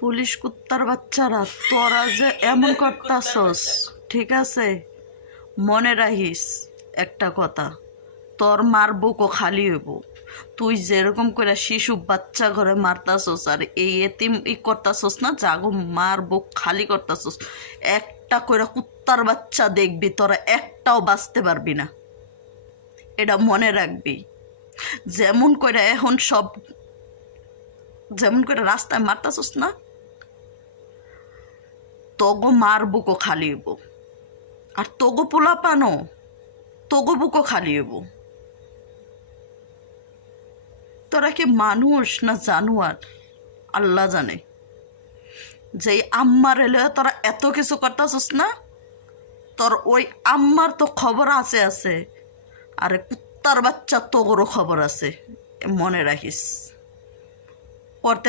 Police কুত্তার বাচ্চারা, তোরা যে এমন করতাছস, ঠিক আছে? মনে রাখিস একটা কথা, তোর মার বুকও খালি হইব। তুই যেরকম করে শিশু বাচ্চা ঘরে মারতাছস আর এই এতিম করতাছস না, জাগো মার বুক খালি করতাছস, একটা করে কুত্তার বাচ্চা দেখবি তোরা একটাও বাঁচতে পারবি না। এটা মনে রাখবি। যেমন করে এখন সব যেমন করে রাস্তায় মারতাছস না, তগো মার বুকও খালি হইব, আর তগো পোলা পানো তগো বুকও খালি হইব। তোরা কি মানুষ না জানোয়ার আল্লাহ জানে। যে আম্মার এলে তোরা এত কিছু করতেছিস না, তোর ওই আম্মার তো খবর আছে, আরে কুত্তার বাচ্চা তোরও খবর আছে, মনে রাখিস। করতে